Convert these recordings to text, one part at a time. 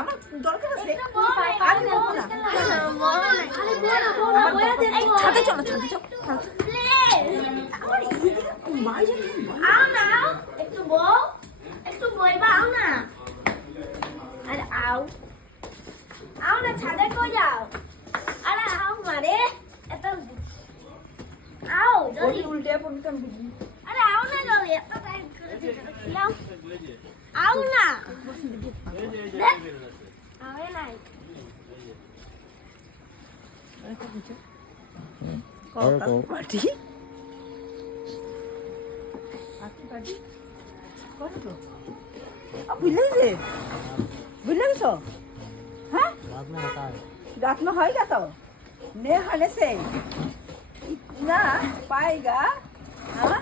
আমার দরকার আছে ছাদে চলো ছাদে চলো আমার এইদিকে মাই যেন আও না একটু বউ একটু বইবা আও না আরে আও আও না ছাদে কই যাও আরে আও মারে এত আও জলদি উল্টে পড়তাম বুঝি আরে আও না জলদি এত টাইম লাও আও না আওয়ে নাই পার্টি পার্টি কত তো বুঝলে যে बुझले सो हाँ रात में होएगा तो नहीं होने से इतना पाएगा हाँ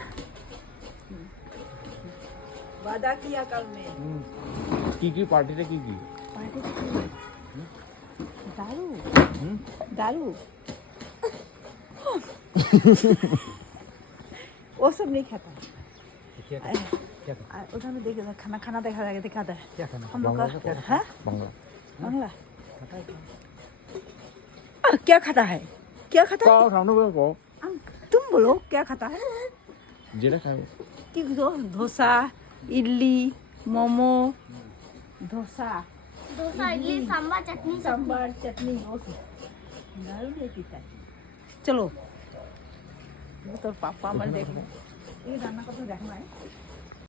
वादा किया कल में की पार्टी रे की पार्टी दारू दारू वो सब नहीं खाता उधर में देखे खाना खाना दिखाता है क्या खाना हम लोग का है बांग्ला बांग्ला क्या खाता है क्या खाता है सामने को तुम बोलो क्या खाता है जेड़ा खाओ कि डोसा इडली मोमो डोसा डोसा इडली सांभर चटनी सांभर चटनी वो सब दारू नहीं पीता है चलो वो तो पापा मर देखो ये गाना को तो देखना है